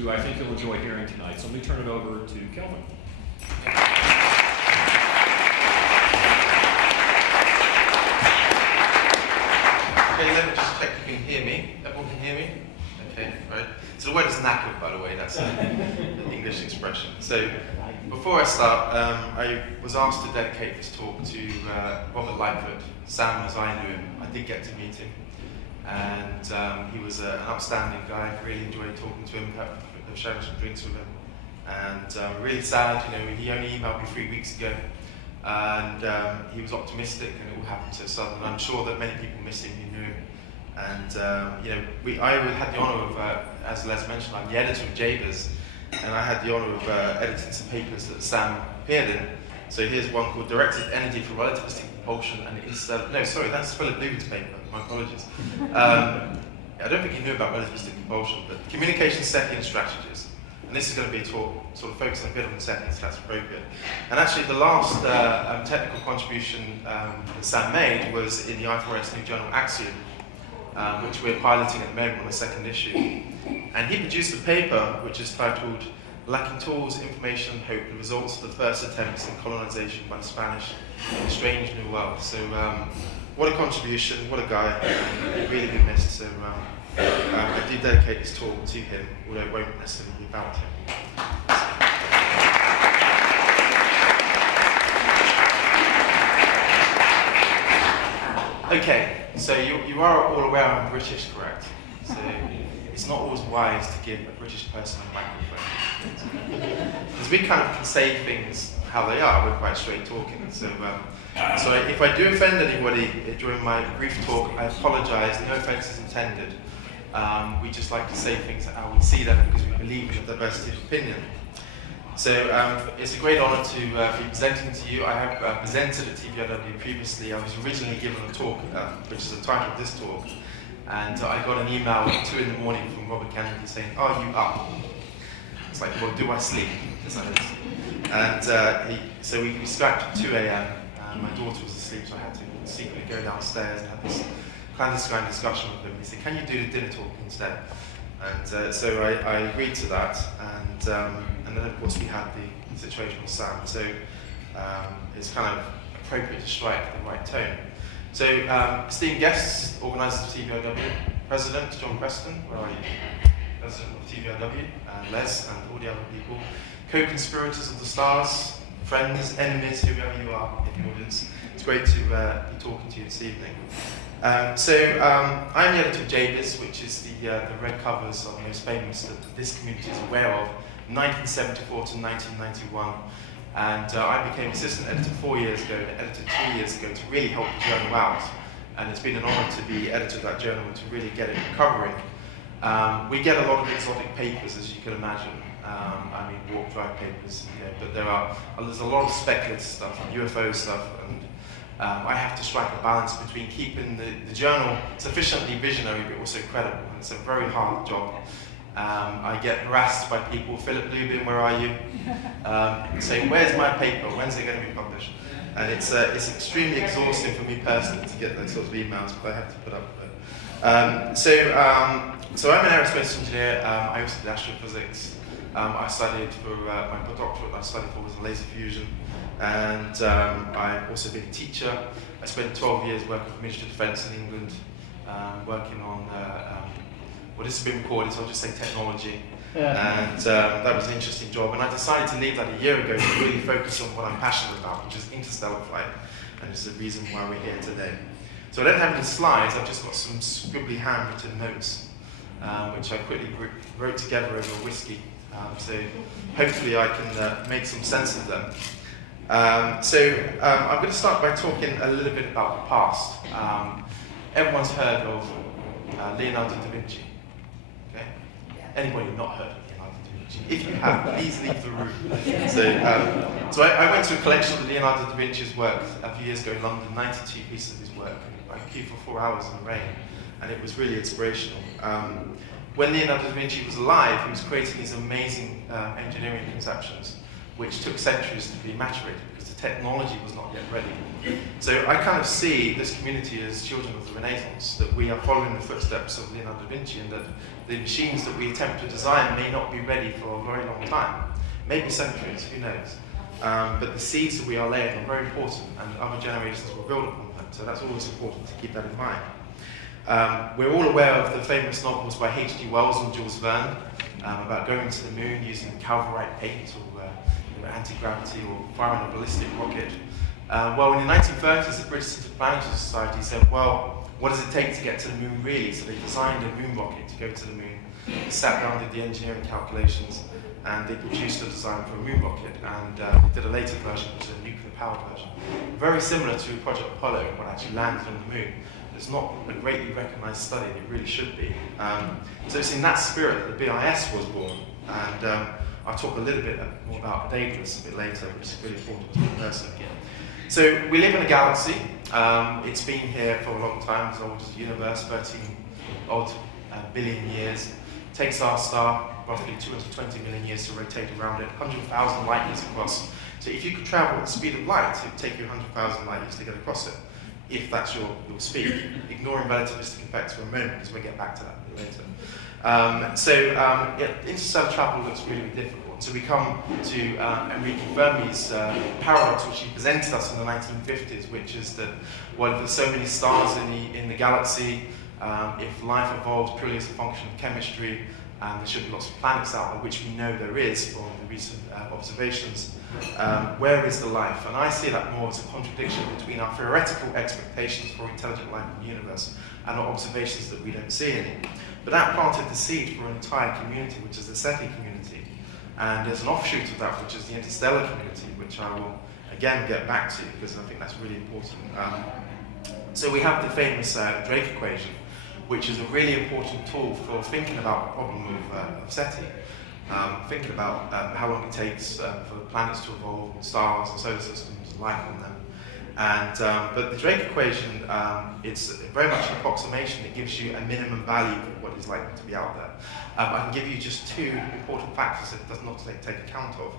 who I think you'll enjoy hearing tonight. So let me turn it over to Kelvin. Okay, let me just check you can hear me. Everyone can hear me? Okay, right. So the word is knackered, by the way, that's an English expression. So before I start, I was asked to dedicate this talk to Robert Lightfoot. Sam, as I knew him, I did get to meet him. And he was an outstanding guy. I really enjoyed talking to him, sharing some drinks with him. And really sad, you know, he only emailed me 3 weeks ago. And he was optimistic, and it all happened so sudden. I'm sure that many people miss him who knew him. And you know, I had the honour of, as Les mentioned, I'm the editor of Jabez, and I had the honour of editing some papers that Sam appeared in. So here's one called Directed Energy for Relativistic Propulsion and Interstellar. No, sorry, that's Philip Lubin's paper. My apologies. I don't think he knew about relativistic propulsion, but communication, SETI, and strategies. And this is going to be a talk sort of focusing a bit on the SETI, so that's appropriate. And actually, the last technical contribution that Sam made was in the I4S new journal Axiom, which we're piloting at the moment on the second issue. And he produced a paper which is titled Lacking Tools, Information, and Hope, the Results of the First Attempts in Colonization by the Spanish in a Strange New World. So what a contribution, what a guy, really be missed. So I do dedicate this talk to him, although it won't necessarily be about him. Okay, so you are all aware I'm British, correct? So it's not always wise to give a British person a microphone. Because we kind of can say things how they are, we're quite straight talking. So if I do offend anybody during my brief talk, I apologise, no offence is intended. We just like to say things how we see them because we believe in the diversity of opinion. So it's a great honour to be presenting to you. I have presented at TVIW previously. I was originally given a talk, which is the title of this talk, and I got an email at 2 in the morning from Robert Kennedy saying, "Are you up?" It's like, well, do I sleep? And so we scrapped at 2 a.m. My daughter was asleep, so I had to secretly go downstairs and have this clandestine discussion with him. He said, "Can you do the dinner talk instead?" And so I agreed to that, and then of course we had the situation with Sam. So it's kind of appropriate to strike the right tone. So esteemed guests, organisers of TVIW, President John Preston, where are you? President of TVIW, and Les and all the other people, co-conspirators of the stars, friends, enemies, whoever you are in the audience. It's great to be talking to you this evening. I'm the editor of Jabez, which is the red covers are the most famous that this community is aware of, 1974 to 1991. And I became assistant editor 4 years ago and editor 2 years ago to really help the journal out. And it's been an honour to be editor of that journal and to really get it recovering. We get a lot of exotic papers, as you can imagine. I mean, warp drive papers, you know, but there's a lot of speculative stuff, UFO stuff, and I have to strike a balance between keeping the journal sufficiently visionary but also credible, and it's a very hard job. I get harassed by people, Philip Lubin, where are you? Saying, where's my paper, when's it going to be published? And it's extremely exhausting for me personally to get those sorts of emails, but I have to put up with it. So I'm an aerospace engineer, I also did astrophysics. I studied for my doctorate, I studied for was laser fusion, and I've also been a teacher. I spent 12 years working for the Ministry of Defence in England, working on what this has been recorded, so I'll just say technology. Yeah. And that was an interesting job, and I decided to leave that a year ago to really focus on what I'm passionate about, which is interstellar flight, and it's the reason why we're here today. So I don't have any slides, I've just got some scribbly handwritten notes, which I quickly wrote together over a whiskey. So hopefully I can make some sense of them. I'm going to start by talking a little bit about the past. Everyone's heard of Leonardo da Vinci. Okay? Anybody not heard of Leonardo da Vinci? If you have, please leave the room. So I went to a collection of Leonardo da Vinci's work a few years ago in London, 92 pieces of his work. I queued for 4 hours in the rain, and it was really inspirational. When Leonardo da Vinci was alive, he was creating these amazing engineering conceptions. which took centuries to be maturated because the technology was not yet ready. So I kind of see this community as children of the Renaissance, that we are following the footsteps of Leonardo da Vinci, and that the machines that we attempt to design may not be ready for a very long time, maybe centuries, who knows. But the seeds that we are laying are very important, and other generations will build upon them, so that's always important to keep that in mind. We're all aware of the famous novels by H.G. Wells and Jules Verne about going to the moon using Calverite paint or anti-gravity or firing a ballistic rocket. Well, in the 1930s, the British Interplanetary Society said, well, what does it take to get to the moon really? So they designed a moon rocket to go to the moon. They sat down, did the engineering calculations, and they produced a design for a moon rocket. And they did a later version, which is a nuclear-powered version. Very similar to Project Apollo, what actually landed on the moon. It's not a greatly recognized study, it really should be. So it's in that spirit that the BIS was born. And I'll talk a little bit more about Daedalus a bit later, which is really important to the person. So we live in a galaxy. It's been here for a long time, as old as the universe, 13 odd billion years. It takes our star roughly 220 million years to rotate around it, 100,000 light years across. So if you could travel at the speed of light, it would take you 100,000 light years to get across it, if that's your speed, ignoring relativistic effects for a moment, because we'll get back to that a bit later. Interstellar travel looks really, really difficult. So we come to Enrico Fermi's paradox, which he presented us in the 1950s, which is that, well, there's so many stars in the galaxy, if life evolves purely as a function of chemistry, there should be lots of planets out there, which we know there is from the recent observations. Where is the life? And I see that more as a contradiction between our theoretical expectations for intelligent life in the universe and our observations that we don't see any. But that planted the seed for an entire community, which is the SETI community. And there's an offshoot of that, which is the Interstellar community, which I will again get back to, because I think that's really important. So we have the famous Drake equation, which is a really important tool for thinking about the problem of SETI. Thinking about how long it takes for planets to evolve, and stars and solar systems, and life on them. But the Drake equation, it's very much an approximation. It gives you a minimum value of what is likely to be out there. I can give you just two important factors that it does not take account of.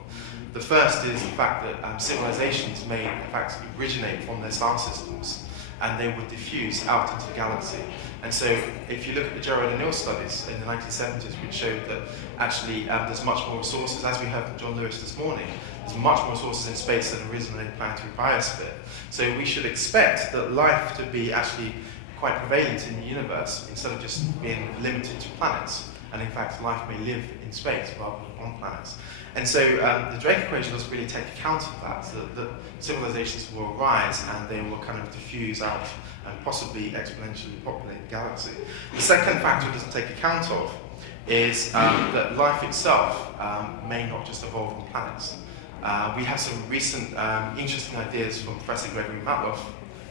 The first is the fact that civilizations may, in fact, originate from their star systems, and they would diffuse out into the galaxy. And so if you look at the Gerard O'Neill studies in the 1970s, which showed that actually there's much more resources, as we heard from John Lewis this morning, there's much more resources in space than there is in the planetary biosphere. So we should expect that life to be actually quite prevalent in the universe, instead of just being limited to planets. And in fact, life may live in space rather than on planets. And so the Drake equation doesn't really take account of that, so that civilizations will arise and they will kind of diffuse out and possibly exponentially populate the galaxy. The second factor it doesn't take account of is that life itself may not just evolve on planets. We have some recent interesting ideas from Professor Gregory Matloff.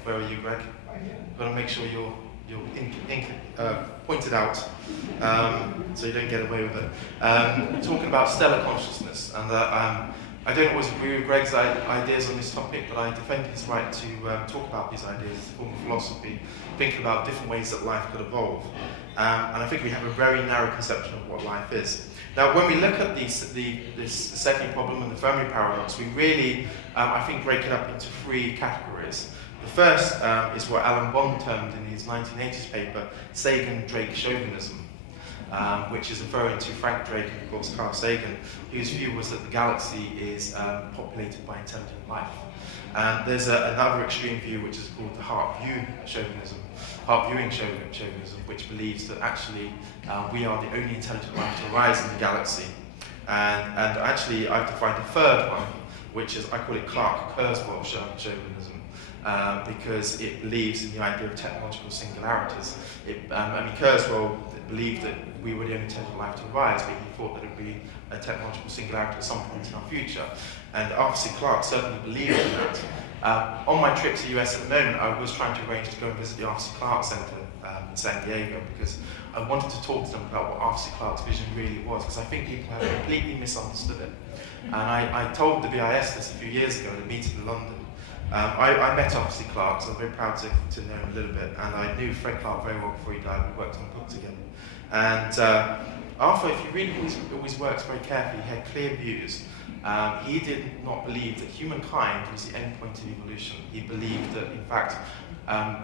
Where are you, Greg? I've got to make sure you're pointed out so you don't get away with it. Talking about stellar consciousness, and I don't always agree with Greg's ideas on this topic, but I defend his right to talk about these ideas as a form of philosophy, thinking about different ways that life could evolve. And I think we have a very narrow conception of what life is. Now, when we look at this SETI problem and the Fermi paradox, we really, I think, break it up into three categories. The first is what Alan Bond termed in his 1980s paper, Sagan-Drake chauvinism, which is referring to Frank Drake and, of course, Carl Sagan, whose view was that the galaxy is populated by intelligent life. And there's another extreme view, which is called the heart-viewing chauvinism, which believes that actually we are the only intelligent life to arise in the galaxy. And actually, I've defined a third one, which is, I call it Clark-Kurzweil chauvinism. Because it believes in the idea of technological singularities. Kurzweil believed that we were the only intelligent life to arise, but he thought that it would be a technological singularity at some point in our future. And Arthur C. Clarke certainly believed in that. On my trip to the US at the moment, I was trying to arrange to go and visit the Arthur C. Clarke Center in San Diego, because I wanted to talk to them about what Arthur C. Clarke's vision really was, because I think people have completely misunderstood it. And I told the BIS this a few years ago at a meeting in London. I met Arthur C. Clarke, so I'm very proud to know him a little bit, and I knew Fred Clarke very well before he died. We worked on a book together. And Arthur, if you read all his works very carefully, he had clear views. He did not believe that humankind was the end point of evolution. He believed that, in fact,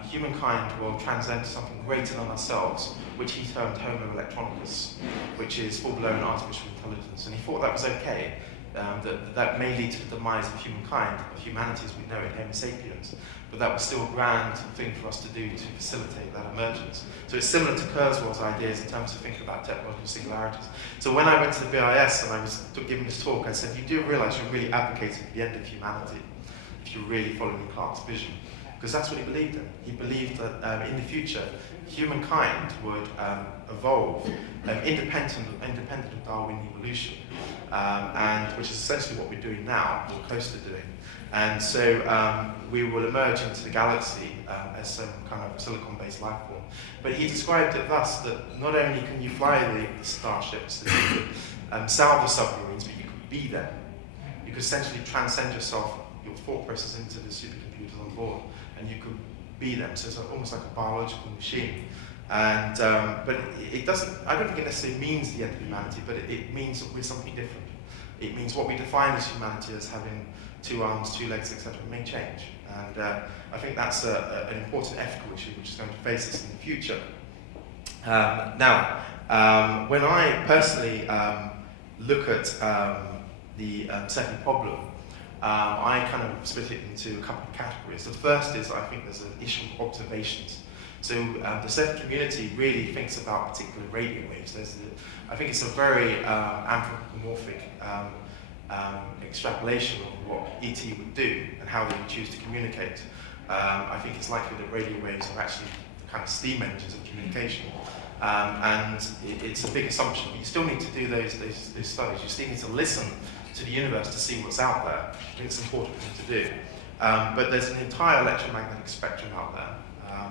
humankind will transcend to something greater than ourselves, which he termed Homo electronicus, which is full-blown artificial intelligence. And he thought that was okay, that may lead to the demise of humankind, of humanity as we know it, Homo sapiens, but that was still a grand thing for us to do to facilitate that emergence. So it's similar to Kurzweil's ideas in terms of thinking about technological singularities. So when I went to the BIS and I was giving this talk, I said, you do realise you're really advocating for the end of humanity if you're really following Clarke's vision. Because that's what he believed in. He believed that in the future, humankind would evolve independent of Darwin evolution, and which is essentially what we're doing now, or close to doing. And so we will emerge into the galaxy as some kind of silicon-based life form. But he described it thus, that not only can you fly the starships, that you could sail the submarines, but you could be them. You could essentially transcend yourself, your thought process into the supercomputers on board, and you could be them. So it's almost like a biological machine. And but it doesn't. I don't think it necessarily means the end of humanity, but it means that we're something different. It means what we define as humanity as having 2 arms, 2 legs, etc. may change. And I think that's an important ethical issue which is going to face us in the future. Now, when I personally look at the SETI problem, I kind of split it into a couple of categories. The first is, I think there's an issue of observations. So the SETI community really thinks about particular radio waves. I think it's a very anthropomorphic extrapolation of what ET would do and how they would choose to communicate. I think it's likely that radio waves are actually the kind of steam engines of communication. And it's a big assumption, but you still need to do those studies. You still need to listen to the universe to see what's out there. I think it's an important thing to do. But there's an entire electromagnetic spectrum out there,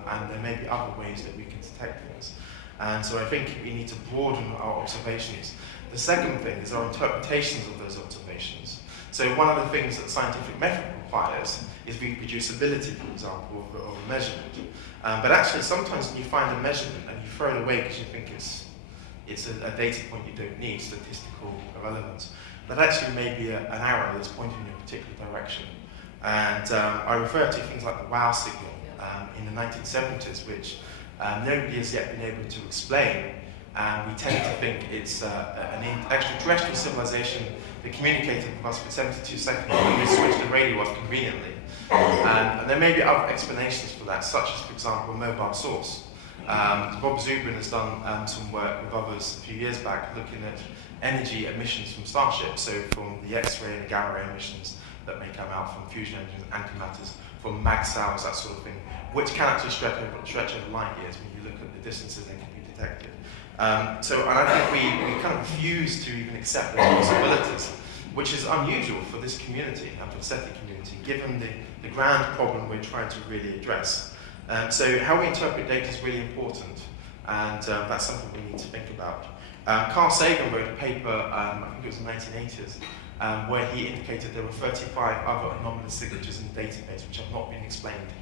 and there may be other ways that we can detect things. And so I think we need to broaden our observations. The second thing is our interpretations of those observations. So one of the things that scientific method requires is reproducibility, for example, of a measurement. But actually, sometimes when you find a measurement and you throw it away because you think it's a data point you don't need, statistical irrelevance, that actually may be an arrow that's pointing in a particular direction. And I refer to things like the wow signal in the 1970s, which nobody has yet been able to explain. And we tend to think it's an extraterrestrial civilization that communicated with us for 72 seconds and they switched the radio off conveniently. And there may be other explanations for that, such as, for example, a mobile source. Bob Zubrin has done some work with others a few years back looking at energy emissions from starships, so from the X-ray and the gamma ray emissions that may come out from fusion engines, antimatters, from mag cells, that sort of thing, which can actually stretch over light years when you look at the distances they can be detected. And I think we kind of refuse to even accept those possibilities, which is unusual for this community and for the SETI community, given the grand problem we're trying to really address. So how we interpret data is really important, and that's something we need to think about. Carl Sagan wrote a paper, I think it was in the 1980s, where he indicated there were 35 other anomalous signatures in the database which have not been explained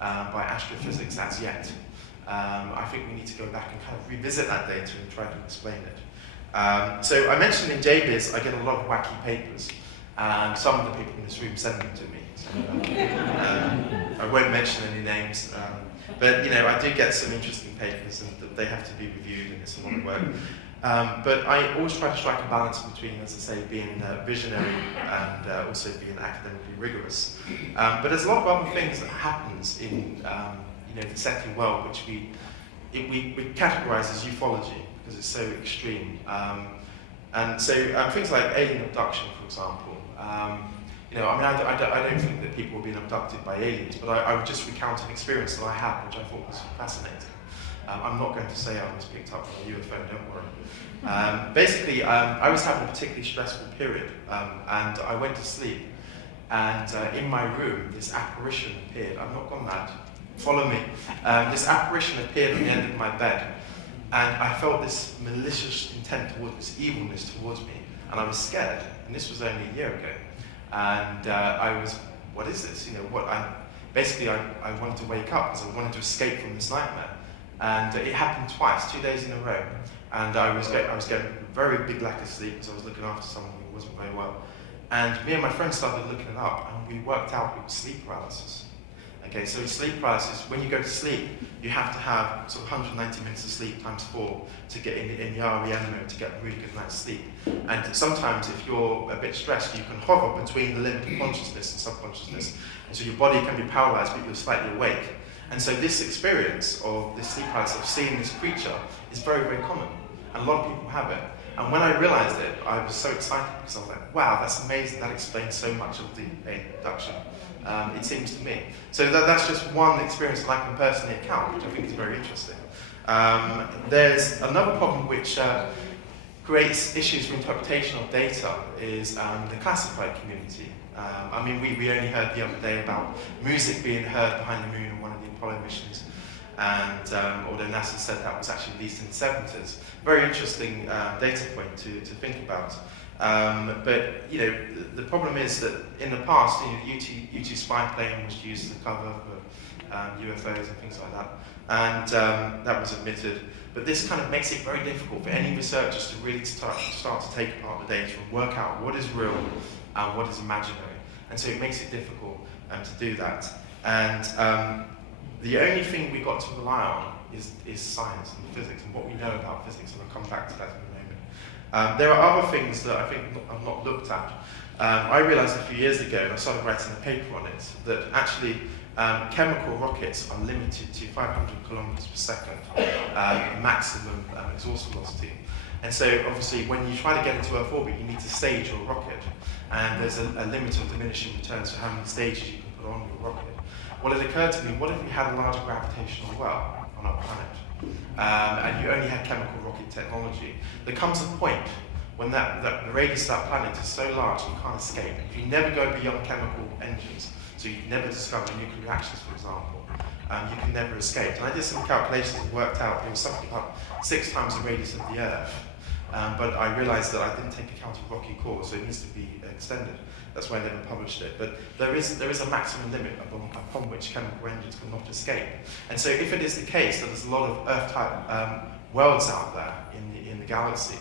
by astrophysics as yet. I think we need to go back and kind of revisit that data and try to explain it. So I mentioned in JBIS I get a lot of wacky papers, and some of the people in this room send them to me. So, I won't mention any names, but I do get some interesting papers, and they have to be reviewed, and it's a lot of work. But I always try to strike a balance between, as I say, being visionary and also being academically rigorous. But there's a lot of other things that happens in the SETI world, which we categorize as ufology because it's so extreme. And so things like alien abduction, for example. I don't think that people are being abducted by aliens, but I would just recount an experience that I had, which I thought was fascinating. I'm not going to say I was picked up by a UFO, don't worry. Basically, I was having a particularly stressful period, and I went to sleep, and in my room, this apparition appeared. I've not gone mad. Follow me. This apparition appeared on the end of my bed, and I felt this malicious intent towards this evilness towards me, and I was scared. And this was only a year ago, and I was, what is this? Basically I wanted to wake up because I wanted to escape from this nightmare. And it happened twice, 2 days in a row. And I was getting a very big lack of sleep because I was looking after someone who wasn't very well. And me and my friend started looking it up, and we worked out it was sleep paralysis. Okay, so sleep paralysis, when you go to sleep, you have to have sort of 190 minutes of sleep times 4 to get in the REM mode to get a really good night's sleep. And sometimes if you're a bit stressed, you can hover between the limit of consciousness and subconsciousness. And so your body can be paralyzed, but you're slightly awake. And so this experience of this sleep paralysis, of seeing this creature, is very, very common. And a lot of people have it. And when I realized it, I was so excited because I was like, wow, that's amazing. That explains so much of the abduction. It seems to me. So that's just one experience that I can personally account, which I think is very interesting. There's another problem which creates issues for interpretation of data is the classified community. I mean, we only heard the other day about music being heard behind the moon on one of the Apollo missions. And although NASA said that was actually released in the 70s, very interesting data point to think about. But you know, the problem is that in the past, you know, the U-2 spy plane was used as a cover for UFOs and things like that, and that was admitted. But this kind of makes it very difficult for any researchers to really start to take apart the data and work out what is real and what is imaginary. And so it makes it difficult to do that. And the only thing we've got to rely on is science and physics and what we know about physics, and I'll come back to that in a moment. There are other things that I think I've not looked at. I realized a few years ago, and I started writing a paper on it, that actually chemical rockets are limited to 500 kilometers per second, maximum exhaust velocity. And so obviously when you try to get into Earth orbit, you need to stage your rocket. And there's a limit of diminishing returns for how many stages you can put on your rocket. Well, it occurred to me, what if we had a larger gravitational well on our planet? And you only had chemical rocket technology. There comes a point when the radius of that planet is so large you can't escape. If you never go beyond chemical engines, so you never discover nuclear reactions, for example, you can never escape. And I did some calculations and worked out it was something about 6 times the radius of the Earth. But I realized that I didn't take account of rocky cores, so it needs to be extended. That's why I never published it. But there is a maximum limit upon which chemical engines cannot escape. And so if it is the case that there's a lot of Earth-type worlds out there in the galaxy,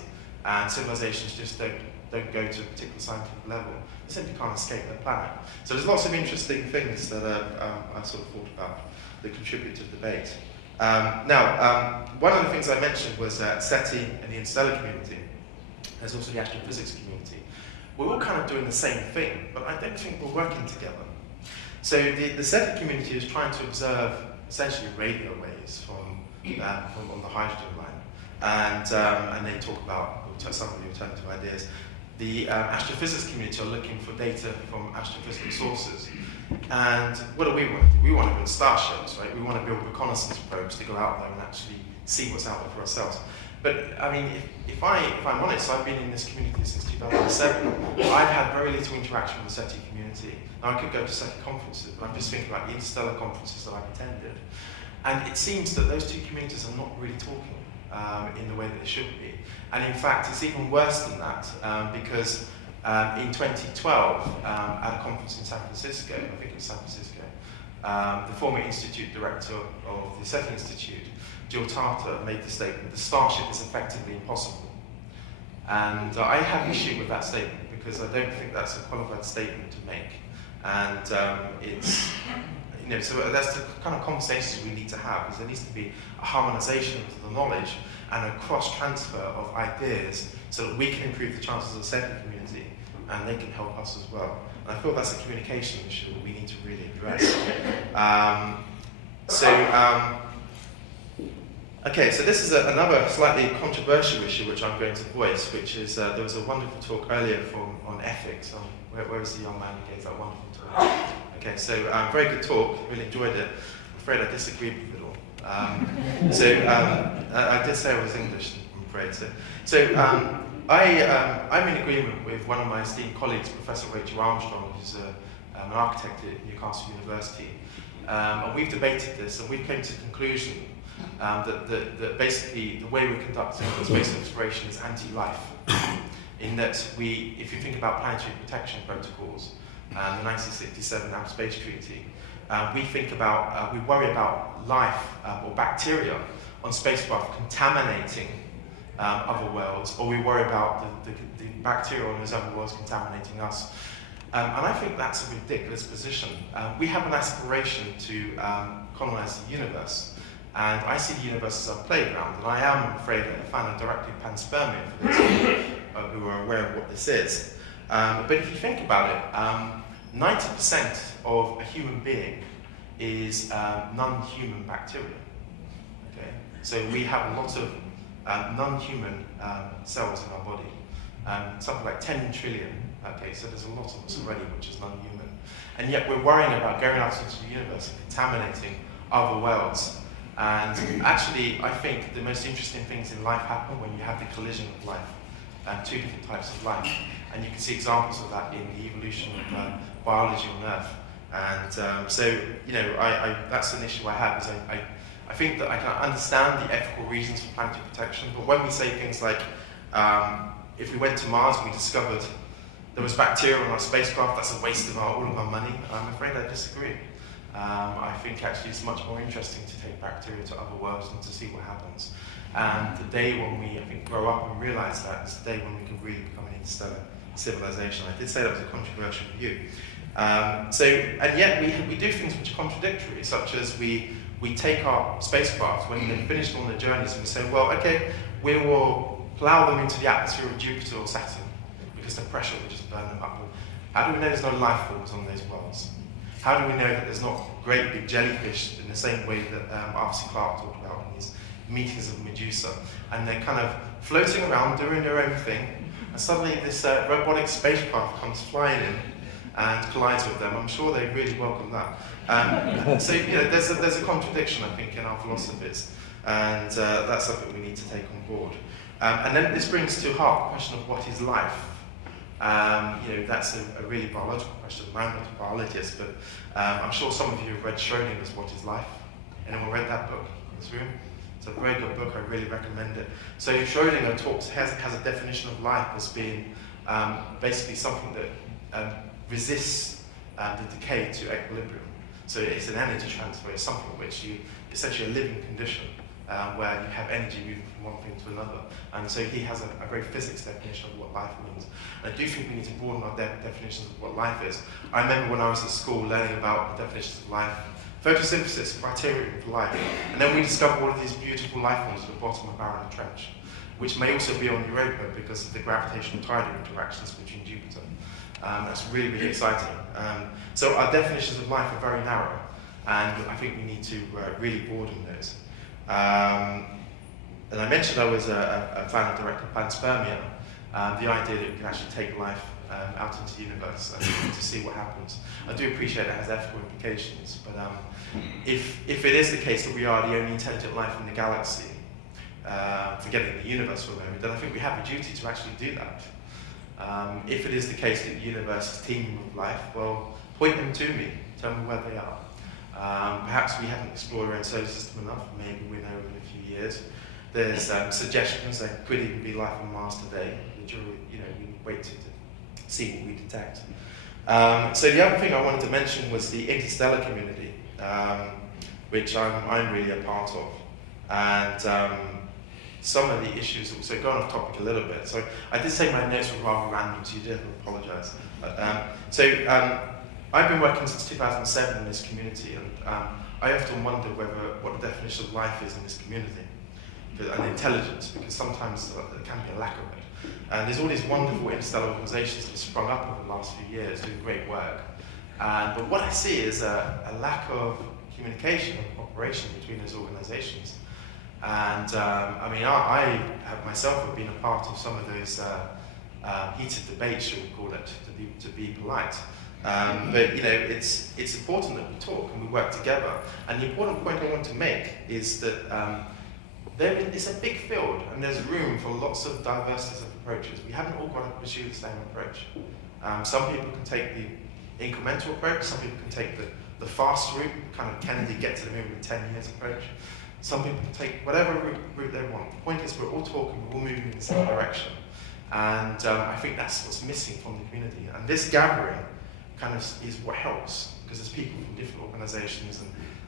and civilizations just don't go to a particular scientific level, they simply can't escape their planet. So there's lots of interesting things that I sort of thought about that contribute to the debate. Now, one of the things I mentioned was SETI and the Interstellar community. There's also the astrophysics community. We're all kind of doing the same thing, but I don't think we're working together. So the SETI community is trying to observe essentially radio waves from on the hydrogen line, and they talk about some of the alternative ideas. The astrophysics community are looking for data from astrophysical sources. And what do we want to do? We want to build starships, right? We want to build reconnaissance probes to go out there and actually see what's out there for ourselves. But I mean, if I'm honest, I've been in this community since 2007. I've had very little interaction with the SETI community. Now, I could go to SETI conferences, but I'm just thinking about the Interstellar conferences that I've attended. And it seems that those two communities are not really talking in the way that they should be. And in fact, it's even worse than that, because in 2012, at a conference in San Francisco, I think it was San Francisco, the former institute director of the SETI Institute, Jill Tarter, made the statement, the Starship is effectively impossible. And I have an issue with that statement because I don't think that's a qualified statement to make. And it's, you know, so that's the kind of conversations we need to have, is there needs to be a harmonization of the knowledge and a cross-transfer of ideas so that we can improve the chances of the SETI community and they can help us as well. And I feel that's a communication issue that we need to really address. Okay, so this is another slightly controversial issue which I'm going to voice, which is there was a wonderful talk earlier on ethics. Where was the young man who gave that wonderful talk? Okay, so very good talk, really enjoyed it. I'm afraid I disagreed with it all. I did say I was English, I'm afraid. I'm in agreement with one of my esteemed colleagues, Professor Rachel Armstrong, who's an architect at Newcastle University. And we've debated this, and we've come to the conclusion that basically the way we're conducting space exploration is anti-life. In that if you think about planetary protection protocols, the 1967 Outer Space Treaty, we worry about life or bacteria on spacecraft contaminating other worlds, or we worry about the bacteria on those other worlds contaminating us. And I think that's a ridiculous position. We have an aspiration to colonize the universe, and I see the universe as our playground, and I am afraid a fan of directly panspermia for those who are aware of what this is. But if you think about it, 90% of a human being is non-human bacteria. Okay? So we have a lot of non-human cells in our body, something like 10 trillion. Okay, so there's a lot of us already which is non-human. And yet we're worrying about going out into the universe and contaminating other worlds. And actually, I think the most interesting things in life happen when you have the collision of life, two different types of life. And you can see examples of that in the evolution of biology on Earth. And so, you know, that's an issue I have, is I think that I can understand the ethical reasons for planetary protection, but when we say things like, if we went to Mars and we discovered there was bacteria on our spacecraft, that's a waste of all of our money, I'm afraid I disagree. I think actually it's much more interesting to take bacteria to other worlds and to see what happens. And the day when we, I think, grow up and realize that is the day when we can really become an interstellar civilization. I did say that was a controversial view. And yet we do things which are contradictory, such as we take our spacecraft when they've finished on their journeys and we say, well, okay, we will plow them into the atmosphere of Jupiter or Saturn because the pressure will just burn them up. How do we know there's no life forms on those worlds? How do we know that there's not great big jellyfish in the same way that Arthur C. Clarke talked about in these meetings of Medusa? And they're kind of floating around, doing their own thing, and suddenly this robotic spacecraft comes flying in and collides with them. I'm sure they really welcome that. So you know, there's a contradiction, I think, in our philosophies, and that's something we need to take on board. And then this brings to heart the question of what is life. You know, that's a really biological question. I'm not a biologist, but I'm sure some of you have read Schrodinger's What is Life? Anyone read that book in this room? It's a very good book, I really recommend it. So Schrodinger has a definition of life as being basically something that resists the decay to equilibrium. So it's an energy transfer, it's something which essentially a living condition where you have energy moving from one thing to another. And so he has a very physics definition of what life means. And I do think we need to broaden our definitions of what life is. I remember when I was at school learning about the definitions of life, photosynthesis, criterion for life. And then we discovered all of these beautiful life forms at the bottom of Barrow Trench, which may also be on Europa because of the gravitational tidal interactions between Jupiter. That's really, really exciting. So our definitions of life are very narrow, and I think we need to really broaden those. And I mentioned I was a fan of direct panspermia, the idea that we can actually take life out into the universe and to see what happens. I do appreciate it has ethical implications, but if it is the case that we are the only intelligent life in the galaxy, forgetting the universe for a moment, then I think we have a duty to actually do that. If it is the case that the universe is teeming with life, well, point them to me, tell me where they are. Perhaps we haven't explored our own solar system enough, maybe we'll know in a few years. There's suggestions there could even be life on Mars today, which are, you know, we wait to see what we detect. So the other thing I wanted to mention was the interstellar community, which I'm really a part of. And some of the issues, so going off topic a little bit. So I did say my notes were rather random, so you did apologise. I've been working since 2007 in this community, and I often wonder what the definition of life is in this community, and intelligence, because sometimes there can be a lack of it. And there's all these wonderful interstellar organisations that have sprung up over the last few years doing great work. But what I see is a lack of communication and cooperation between those organisations. And I mean, I have myself been a part of some of those heated debates, shall we call it, to be polite. But you know, it's important that we talk and we work together. And the important point I want to make is that it's a big field, and there's room for lots of diversities of approaches. We haven't all got to pursue the same approach. Some people can take the incremental approach. Some people can take the fast route, kind of Kennedy get to the moon in 10 years approach. Some people can take whatever route they want. The point is we're all talking, we're all moving in the same direction. And I think that's what's missing from the community. And this gathering kind of is what helps, because there's people from different organisations,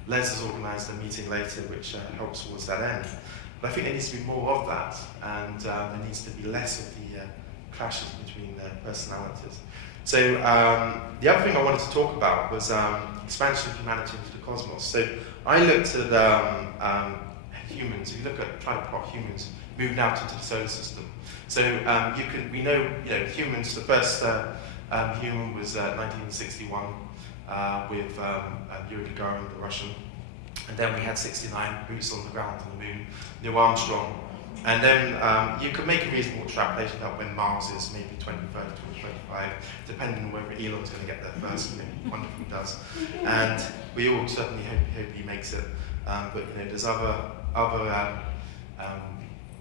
Les has organised a meeting later which helps towards that end. But I think there needs to be more of that, and there needs to be less of the clashes between personalities. So the other thing I wanted to talk about was expansion of humanity into the cosmos. So I looked at humans. If you try to plot humans moving out into the solar system. So we know humans. The first human was 1961 with Yuri Gagarin, the Russian, and then we had 69 boots on the ground on the moon, Neil Armstrong. And then you could make a reasonable extrapolation about when Mars is, maybe 2030, 2025, depending on whether Elon's going to get there first, maybe one of them does. And we all certainly hope he makes it. But there's other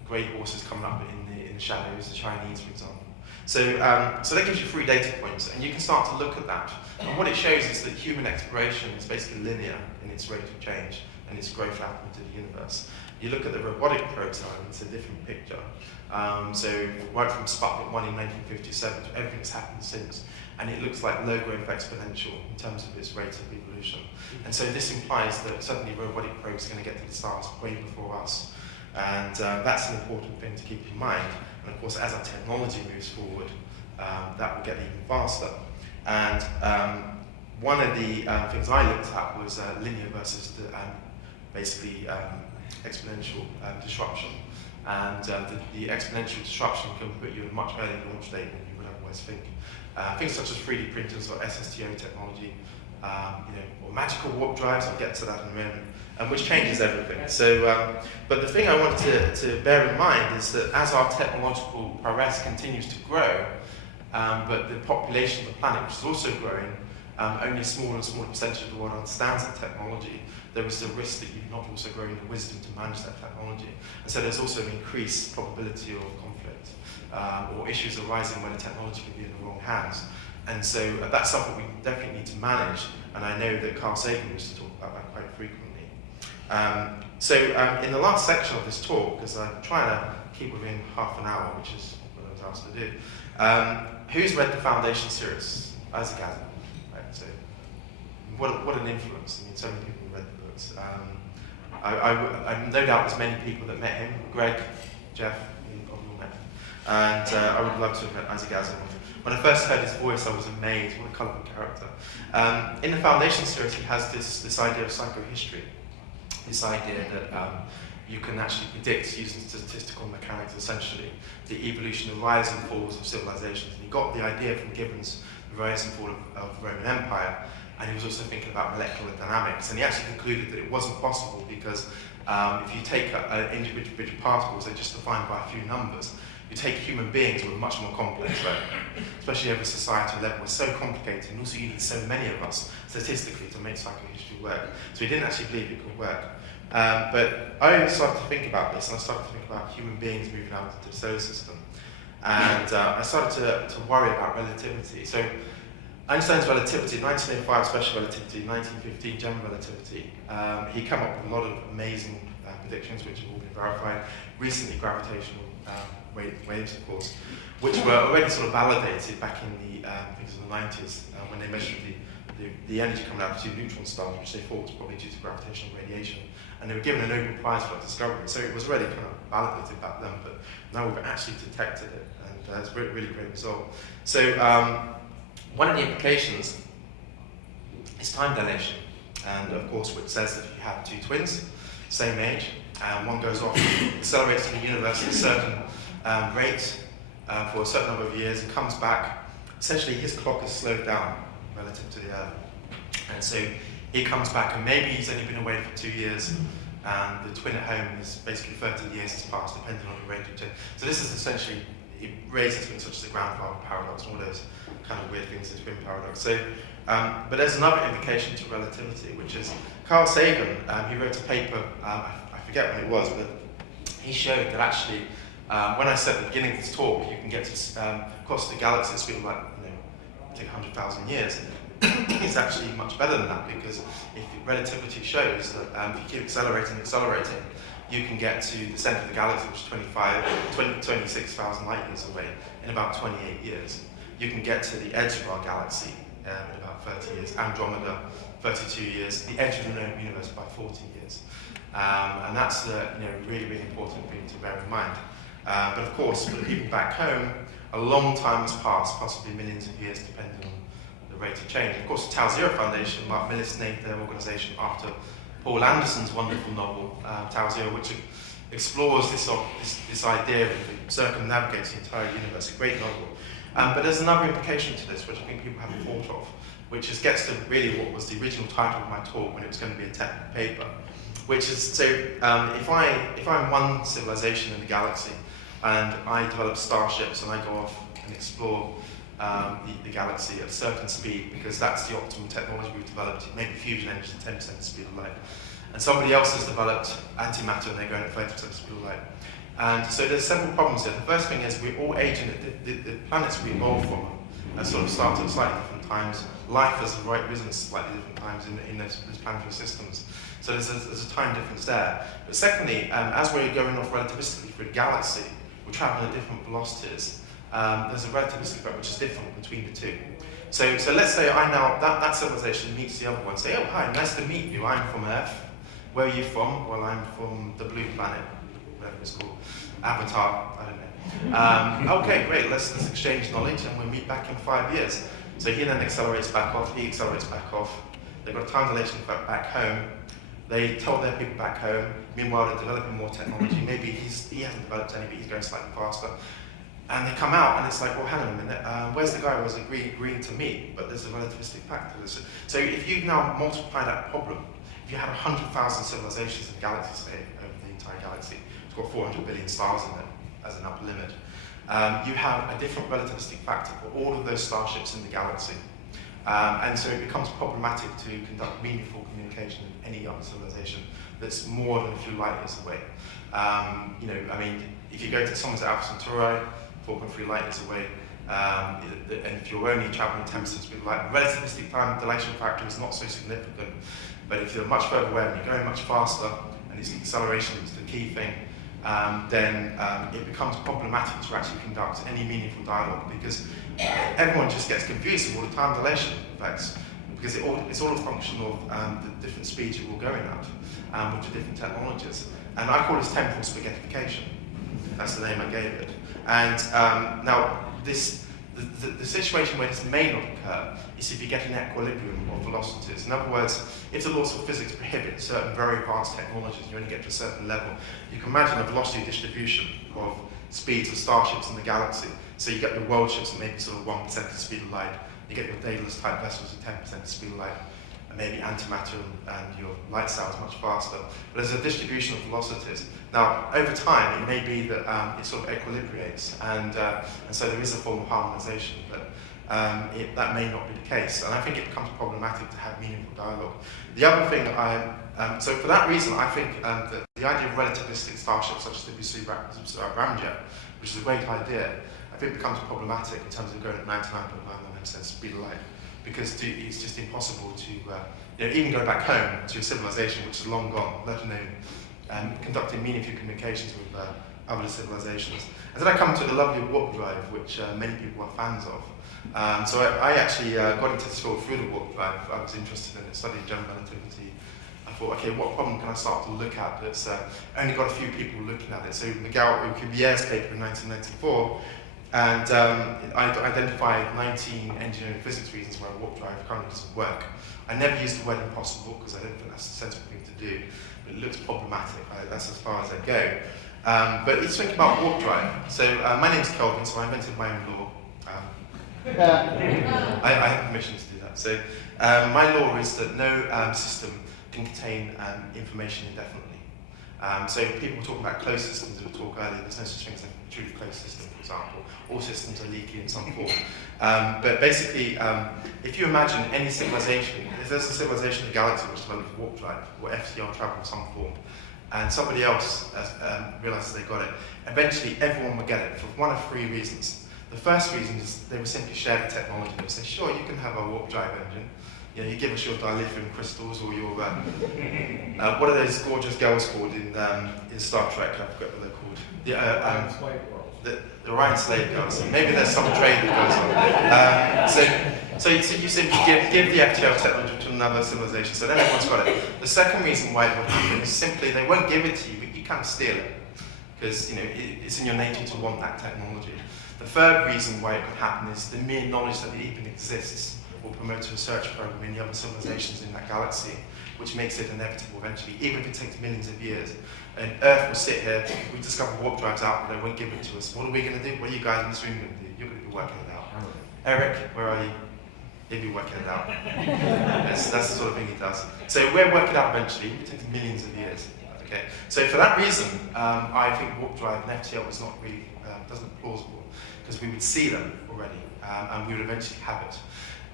great horses coming up in the shadows, the Chinese, for example. So that gives you 3 data points, and you can start to look at that. And what it shows is that human exploration is basically linear in its rate of change and its growth out into the universe. You look at the robotic probes, however, it's a different picture. So right from Sputnik 1 in 1957 to everything that's happened since, and it looks like low growth exponential in terms of its rate of evolution. And so this implies that suddenly robotic probes are going to get to the stars way before us. And that's an important thing to keep in mind. And of course, as our technology moves forward, that will get even faster. And one of the things I looked at was linear versus basically exponential disruption. And the exponential disruption can put you in a much earlier launch date than you would otherwise think. Things such as 3D printers or SSTO technology, or magical warp drives, I'll get to that in a moment, which changes everything. So, but the thing I wanted to bear in mind is that as our technological prowess continues to grow, but the population of the planet, which is also growing, only a smaller and smaller percentage of the world understands that technology, there is the risk that you're not also growing the wisdom to manage that technology. And so there's also an increased probability of conflict, or issues arising when the technology can be in the wrong hands. And so that's something we definitely need to manage, and I know that Carl Sagan used to talk about that quite frequently. In the last section of this talk, because I'm trying to keep within half an hour, which is what I was asked to do, who's read the Foundation series? Isaac Asimov. Right, so what an influence. I mean, so many people read the books. I no doubt there's many people that met him. Greg, Jeff, you probably all met him. And I would love to have met Isaac Asimov. When I first heard his voice, I was amazed. What a colourful character. In the Foundation series, he has this idea of psychohistory. This idea that you can actually predict, using statistical mechanics, essentially, the evolution, the rise and falls of civilizations. And he got the idea from Gibbon's The Rise and Fall of the Roman Empire, and he was also thinking about molecular dynamics. And he actually concluded that it wasn't possible because if you take individual particles, they're just defined by a few numbers. You take human beings, who are much more complex, right? Especially over societal level, we're so complicated, and also you need so many of us statistically to make psychohistory work. So he didn't actually believe it could work. But I started to think about this, and I started to think about human beings moving out into the solar system. And I started to worry about relativity. So Einstein's relativity, 1905 special relativity, 1915 general relativity, he came up with a lot of amazing predictions which have all been verified. Recently, gravitational waves, of course, which were already sort of validated back in the I think it was in the 90s when they measured the energy coming out of 2 neutron stars, which they thought was probably due to gravitational radiation, and they were given a Nobel Prize for that discovery. So it was already kind of validated back then, but now we've actually detected it, and it's a really, really great result. So one of the implications is time dilation, and of course, which says that if you have 2 twins, same age, and one goes off, accelerates in the universe at a certain rate for a certain number of years, and comes back, essentially his clock is slowed down relative to the Earth. And so he comes back, and maybe he's only been away for 2 years, and the twin at home is basically 30 years has passed, depending on the rate of change. So this is essentially, it raises things such as the grandfather paradox, and all those kind of weird things, the twin paradox. So, but there's another implication to relativity, which is Carl Sagan, he wrote a paper, I forget when it was, but he showed that actually, when I said at the beginning of this talk, you can get to across the galaxy at speed of like, take 100,000 years. It's actually much better than that, because if relativity shows that if you keep accelerating, you can get to the center of the galaxy, which is 26,000 light years away, in about 28 years. You can get to the edge of our galaxy in about 30 years, Andromeda 32 years, the edge of the known universe by 40 years. And that's really, really important thing to bear in mind. But of course, for the people back home, a long time has passed, possibly millions of years, depending on the rate of change. Of course, the Tau Zero Foundation, Mark Millis named their organisation after Paul Anderson's wonderful novel, Tau Zero, which explores this idea of circumnavigating the entire universe, a great novel. But there's another implication to this, which I think people haven't thought of, which gets to really what was the original title of my talk when it was going to be a technical paper, which is, so if I'm one civilization in the galaxy, and I develop starships and I go off and explore the galaxy at a certain speed, because that's the optimal technology we've developed, maybe fusion engines at 10% the speed of light. And somebody else has developed antimatter and they're going at 30% the speed of light. And so there's several problems here. The first thing is we're all aging at the planets we evolved from have sort of started at slightly different times. Life has risen at slightly different times in those planetary systems. So there's a time difference there. But secondly, as we're going off relativistically through the galaxy, we're traveling at different velocities. There's a relativistic effect which is different between the two. So let's say that civilization meets the other one. Say, oh, hi, nice to meet you. I'm from Earth. Where are you from? Well, I'm from the blue planet, whatever it's called. Avatar, I don't know. Okay, great, let's exchange knowledge and we'll meet back in 5 years. So he then accelerates back off, he accelerates back off. They've got a time dilation effect back home. They tell their people back home. Meanwhile, they're developing more technology. Maybe he hasn't developed any, but he's going slightly faster. And they come out and it's like, well, hang on a minute, where's the guy who was agreeing to meet? But there's a relativistic factor. So if you now multiply that problem, if you had 100,000 civilizations in the galaxy, say, over the entire galaxy, it's got 400 billion stars in it as an upper limit, you have a different relativistic factor for all of those starships in the galaxy. And so it becomes problematic to conduct meaningful communication with any other civilization that's more than a few light years away. If you go to someone's Alpha Centauri, 4.3 light years away, and if you're only traveling 10% speed of light, the relativistic time dilation factor is not so significant. But if you're much further away and you're going much faster, and this acceleration is the key thing, then it becomes problematic to actually conduct any meaningful dialogue, because everyone just gets confused with all the time dilation effects, because it's all a function of the different speeds you're all going at with the different technologies. And I call this temporal spaghettification. That's the name I gave it. And now the situation where this may not occur is if you get an equilibrium of velocities. In other words, if the laws of physics prohibit certain very advanced technologies, you only get to a certain level, you can imagine a velocity distribution of speeds of starships in the galaxy. So you get the world ships at maybe sort of 1% the speed of light, you get your Daedalus type vessels at 10% the speed of light, and maybe antimatter and your light sails much faster. But there's a distribution of velocities. Now, over time, it may be that it sort of equilibrates, and so there is a form of harmonization, but that may not be the case. And I think it becomes problematic to have meaningful dialogue. The other thing, so for that reason, I think that the idea of relativistic starships such as the Ramjet, which is a great idea, I think becomes problematic in terms of going at 99.99% speed of light, because it's just impossible to even go back home to a civilization which is long gone, let alone conducting meaningful communications with other civilizations. And then I come to the lovely warp drive, which many people are fans of. So I actually got into this field through the warp drive. I was interested in it, studying general relativity. I thought, okay, what problem can I start to look at that's only got a few people looking at it? So Miguel Alcubierre's paper in 1994, and I identified 19 engineering physics reasons why a warp drive currently doesn't work. I never used the word impossible because I don't think that's a sensible thing to do, but it looks problematic. That's as far as I go. But let's think about warp drive. So my name's Kelvin, so I invented my own law. I have permission to do that. So my law is that no system can contain information indefinitely. So people were talking about closed systems in the talk earlier. There's no such thing as a truly closed system, for example. All systems are leaky in some form. But basically, if you imagine any civilization, if there's a civilization in the galaxy which develops warp drive, or FTL travel in some form, and somebody else realizes they got it, eventually everyone will get it for one of three reasons. The first reason is they will simply share the technology. They'll say, sure, you can have a warp drive engine. You give us your dilithium crystals or your, what are those gorgeous girls called in Star Trek? I forgot what they're called. The Orion slave girls. Maybe there's some trade that goes on. So you simply give the FTL technology to another civilization, so then everyone's got it. The second reason why it would happen is simply they won't give it to you, but you can't steal it. Because it's in your nature to want that technology. The third reason why it could happen is the mere knowledge that it even exists will promote a research program in the other civilizations in that galaxy, which makes it inevitable eventually, even if it takes millions of years. And Earth will sit here, we discover warp drives out, but they won't give it to us. What are we going to do? What are you guys in this room going to do? You're going to be working it out. Eric, where are you? He'll be working it out. That's the sort of thing he does. So we're working it out eventually. It takes millions of years. Okay. So for that reason, I think warp drive and FTL is not really doesn't look plausible, because we would see them already, and we would eventually have it.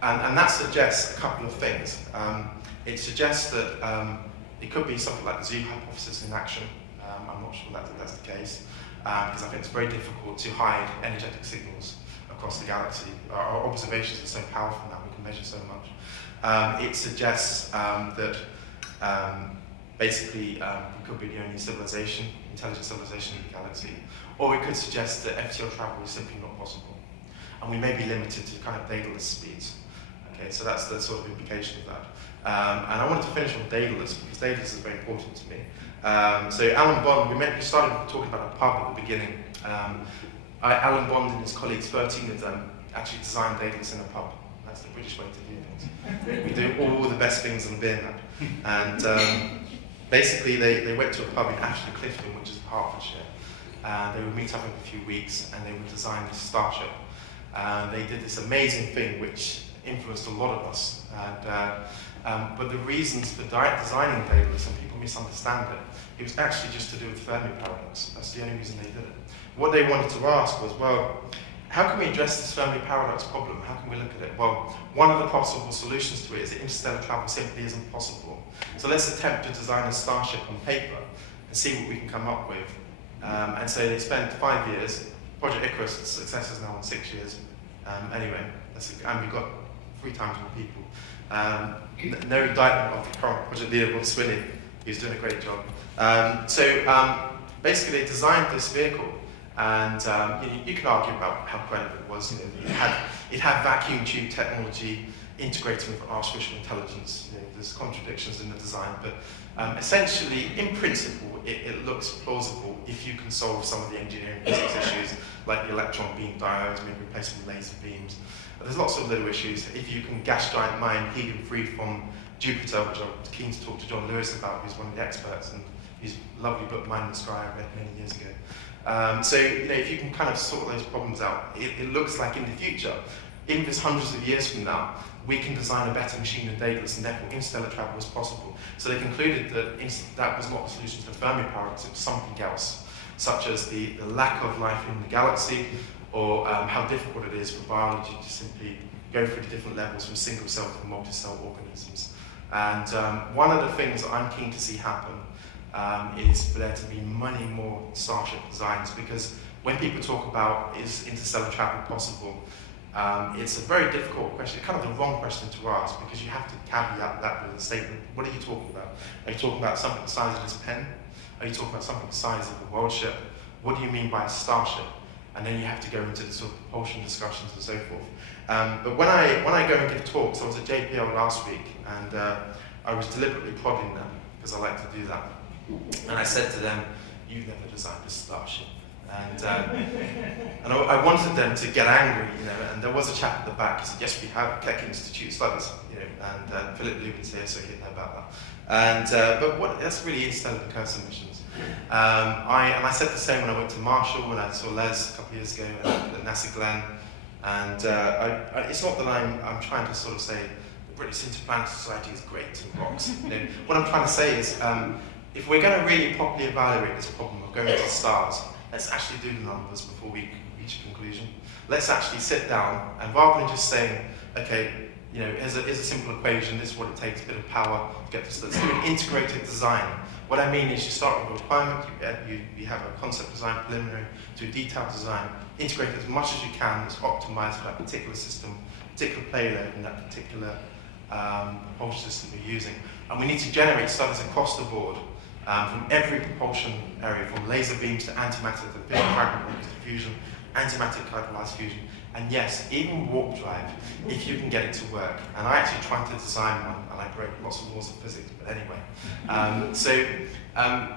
And that suggests a couple of things. It suggests that it could be something like the Z hypothesis in action. I'm not sure that that's the case, because I think it's very difficult to hide energetic signals across the galaxy. Our observations are so powerful now, we can measure so much. It suggests that basically we could be the only civilization, intelligent civilization in the galaxy, or it could suggest that FTL travel is simply not possible, and we may be limited to kind of daedalus speeds. Okay, so that's the sort of implication of that. And I wanted to finish on daedalus, because daedalus is very important to me. So Alan Bond, we started talking about a pub at the beginning. Alan Bond and his colleagues, 13 of them, actually designed daedalus in a pub. That's the British way to do things. We do all the best things in the beer nut. And basically they went to a pub in Ashley Clifton, which is Hertfordshire. They would meet up every few weeks and they would design this starship. They did this amazing thing which influenced a lot of us. But the reasons for designing daedalus, and people misunderstand it, was actually just to do with Fermi paradox. That's the only reason they did it. What they wanted to ask was, well, how can we address this Fermi paradox problem? How can we look at it? Well, one of the possible solutions to it is that interstellar travel simply isn't possible. So let's attempt to design a starship on paper and see what we can come up with. And so they spent 5 years. Project Icarus, success is now in 6 years. Anyway, and we got 3 times more people. No indictment of the current project leader, Rob Swinney. He's doing a great job. Basically, they designed this vehicle, and you can argue about how credible it was. It had vacuum tube technology integrated with artificial intelligence. There's contradictions in the design, but essentially, in principle, it looks plausible if you can solve some of the engineering physics issues, like the electron beam diodes, maybe replacement laser beams. There's lots of little issues. If you can gas giant mine helium-free from Jupiter, which I was keen to talk to John Lewis about, who's one of the experts, and his lovely book, Mine in the Sky, I read many years ago. So if you can kind of sort those problems out, it looks like in the future, even if it's hundreds of years from now, we can design a better machine than Daedalus, and therefore interstellar travel is possible. So they concluded that that was not the solution to the Fermi paradox, it was something else, such as the lack of life in the galaxy, or how difficult it is for biology to simply go through the different levels from single cell to multi-cell organisms. And one of the things that I'm keen to see happen is for there to be many more starship designs, because when people talk about is interstellar travel possible, it's a very difficult question, kind of the wrong question to ask, because you have to caveat that with a statement. What are you talking about? Are you talking about something the size of this pen? Are you talking about something the size of a world ship? What do you mean by a starship? And then you have to go into the sort of propulsion discussions and so forth. But when I go and give talks, I was at JPL last week, and I was deliberately prodding them, because I like to do that. And I said to them, "You've never designed a starship." And I wanted them to get angry, and there was a chap at the back who said, "Yes, we have Keck Institute studies," and Philip Lubin's here, so he'll know about that. But that's really interstellar precursor missions. And I said the same when I went to Marshall, when I saw Les a couple of years ago at NASA Glen. And it's not that I'm trying to sort of say the British Interplanetary Society is great and rocks. What I'm trying to say is, if we're going to really properly evaluate this problem of going to the stars, let's actually do the numbers before we reach a conclusion. Let's actually sit down, and rather than just saying, okay, here's a simple equation, this is what it takes, a bit of power to get this. Let's do an integrated design. What I mean is you start with a requirement, you have a concept design preliminary to a detailed design, integrate as much as you can that's optimized for that particular system, particular payload, and that particular propulsion system you're using. And we need to generate studies across the board from every propulsion area, from laser beams to antimatter to big fragment diffusion, antimatter catalyzed fusion, And yes, even warp drive, if you can get it to work. And I actually tried to design one, and I broke lots of laws of physics, but anyway.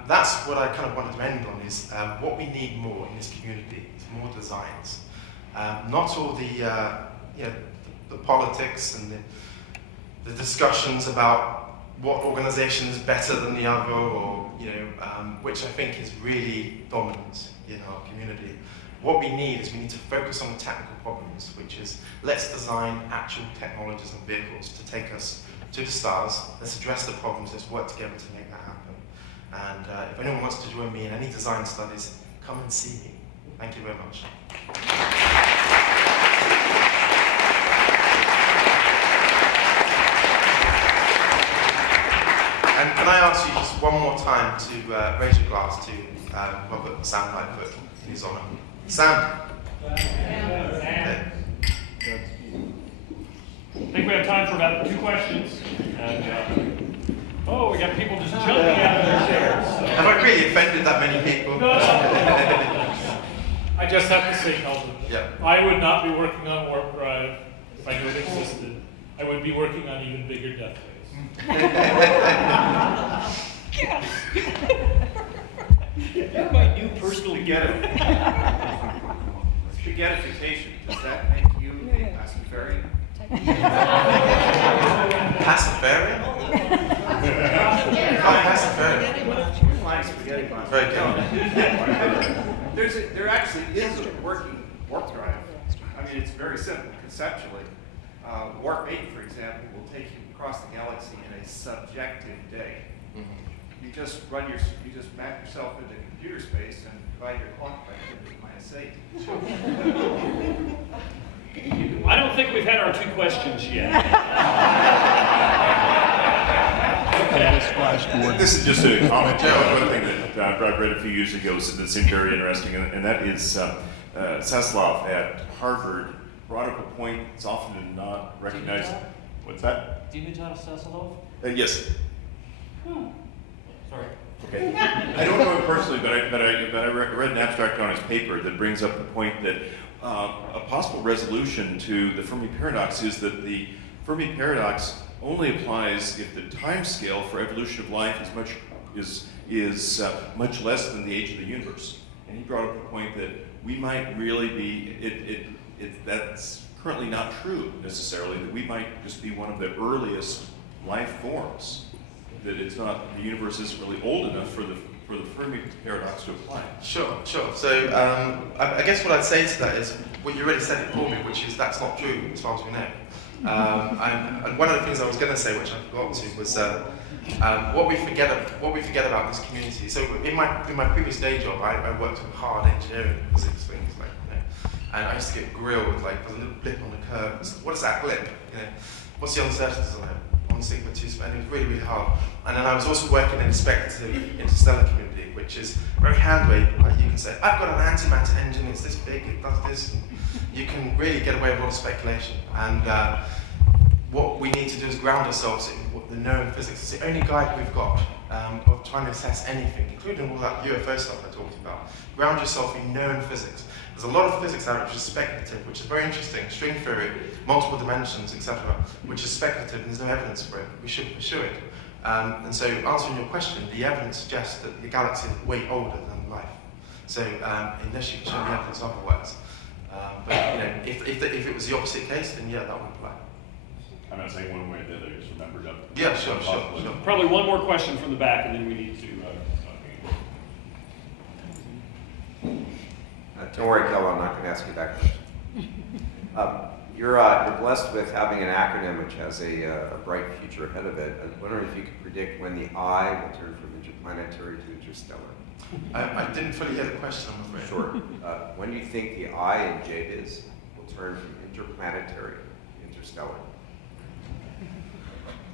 That's what I kind of wanted to end on, is what we need more in this community is more designs. Not all the politics and the discussions about what organization is better than the other, or which I think is really dominant in our community. What we need to focus on the technical problems, which is let's design actual technologies and vehicles to take us to the stars. Let's address the problems. Let's work together to make that happen. And if anyone wants to join me in any design studies, come and see me. Thank you very much. And can I ask you just one more time to raise your glass to Robert Sam Lightfoot in his honour. Sam. Okay. I think we have time for about 2 questions. And, we got people just jumping out of their chairs. So. Have I really offended that many people? No. I just have to say, Kelvin, I would not be working on warp drive if I knew it existed. I would be working on even bigger death rays. You're my new personal Spaghettification, does that make you a Pastafarian? Pastafarian? Pastafarian. My spaghetti pasta. Very good. There actually is a working warp drive. I mean, it's very simple conceptually. Warp 8, for example, will take you across the galaxy in a subjective day. You just map yourself into computer space and divide your clock by 50 minus 8. I don't think we've had our 2 questions yet. This is just a comment. One thing that I read a few years ago that seemed very interesting, and that is Zaslav at Harvard brought up a point that's often not recognized. What's that? Dimitar Zaslav? Yes. Sorry. Okay. I don't know him personally, but I read an abstract on his paper that brings up the point that a possible resolution to the Fermi paradox is that the Fermi paradox only applies if the time scale for evolution of life is much less than the age of the universe. And he brought up the point that we might really be that's currently not true necessarily. That we might just be one of the earliest life forms. That it's not, the universe isn't really old enough for the Fermi paradox to apply. Sure. So I guess what I'd say to that is, well, you already said it for me, which is that's not true as far as we know. And one of the things I was going to say, which I forgot to, was what we forget about this community. So in my previous day job, I worked on hard engineering physics things, and I used to get grilled with a little blip on the curve. What is that blip? What's the uncertainties on it? 1 sigma, 2 sigma, and it was really, really hard. And then I was also working in the speculative interstellar community, which is very hand-wavy. You can say, I've got an antimatter engine, it's this big, it does this, and you can really get away with a lot of speculation. And what we need to do is ground ourselves in what the known physics. It's the only guide we've got of trying to assess anything, including all that UFO stuff I talked about. Ground yourself in known physics. There's a lot of physics out there which is speculative, which is very interesting. String theory, multiple dimensions, etc., which is speculative and there's no evidence for it. We should pursue it. And so, answering your question, the evidence suggests that the galaxy is way older than life. So, unless you can show the evidence otherwise. But if it was the opposite case, then yeah, that would apply. I'm not saying one way or the other, just remembered up. Yeah, sure. Probably one more question from the back, and then we need to. Don't worry, Kelvin, I'm not going to ask you that question. You're blessed with having an acronym which has a bright future ahead of it. I was wondering if you could predict when the I will turn from interplanetary to interstellar. I didn't fully hear the question, I'm afraid. Sure. When do you think the I in JVIZ will turn from interplanetary to interstellar?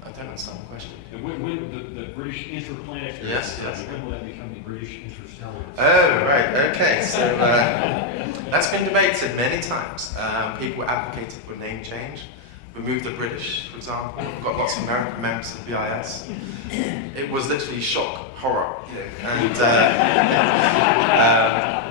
I don't understand the question. When the British interplanetary, yes. When will that become the British interstellar? Oh, right, okay. So that's been debated many times. People advocated for a name change. remove the British, for example. We've got lots of American members of the BIS. It was literally shock, horror, you know, and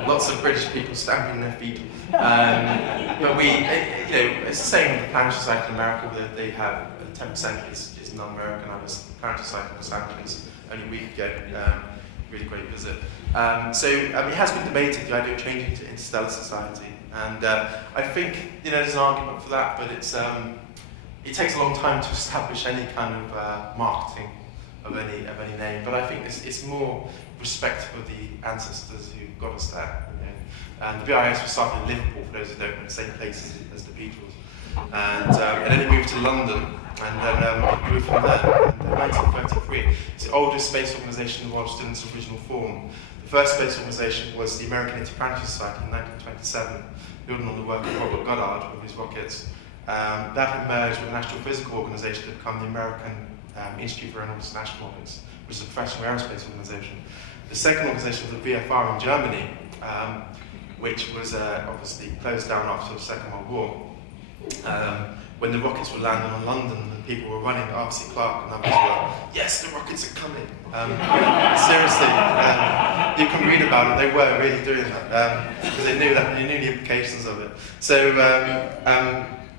lots of British people stamping their feet. But we, you know, it's the same with the Planetary Society in America, where they have 10% is non-American. I was Planetary Society in Los Angeles only a week ago. Really great visit. So it has been debated, the idea of changing to Interstellar Society, and I think, you know, there's an argument for that, but it's it takes a long time to establish any kind of marketing of any name. But I think it's more respect for the ancestors who got us there. You know? And the BIS was started in Liverpool, for those who don't know, the same place as the Beatles, and then it moved to London. And then it grew from there. And in 1933, it's the oldest space organisation in the world still in its original form. The first space organisation was the American Interplanetary Society in 1927, building on the work of Robert Goddard with his rockets. That emerged with the National Physical Organisation to become the American Institute for Aeronautics and Astronautics, which is a professional aerospace organisation. The second organisation was the VFR in Germany, which was obviously closed down after the Second World War. When the rockets were landing on London and people were running, Arcee Clarke and others were, yes, the rockets are coming. Seriously, you can read about it, they were really doing that, because they knew the implications of it. So,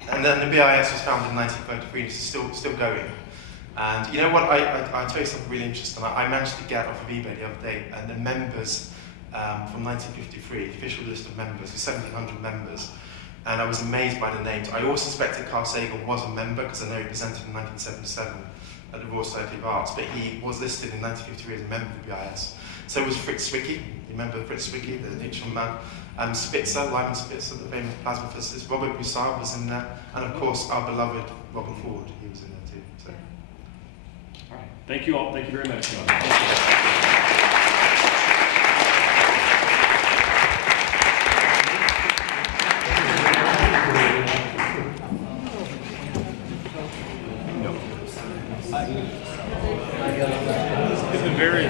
and then the BIS was founded in 1933, and it's still going. And you know what, I'll tell you something really interesting. I managed to get off of eBay the other day, and the members from 1953, the official list of members, 1,700 members. And I was amazed by the names. I always suspected Carl Sagan was a member, because I know he presented in 1977 at the Royal Society of Arts, but he was listed in 1953 as a member of the BIS. So was Fritz Zwicky. You remember Fritz Zwicky, the neutron man? Spitzer, Lyman Spitzer, the famous plasma physicist. Robert Broussard was in there, and of course our beloved Robert Ford, he was in there too. So. All right. Thank you all. Thank you very much. It's a very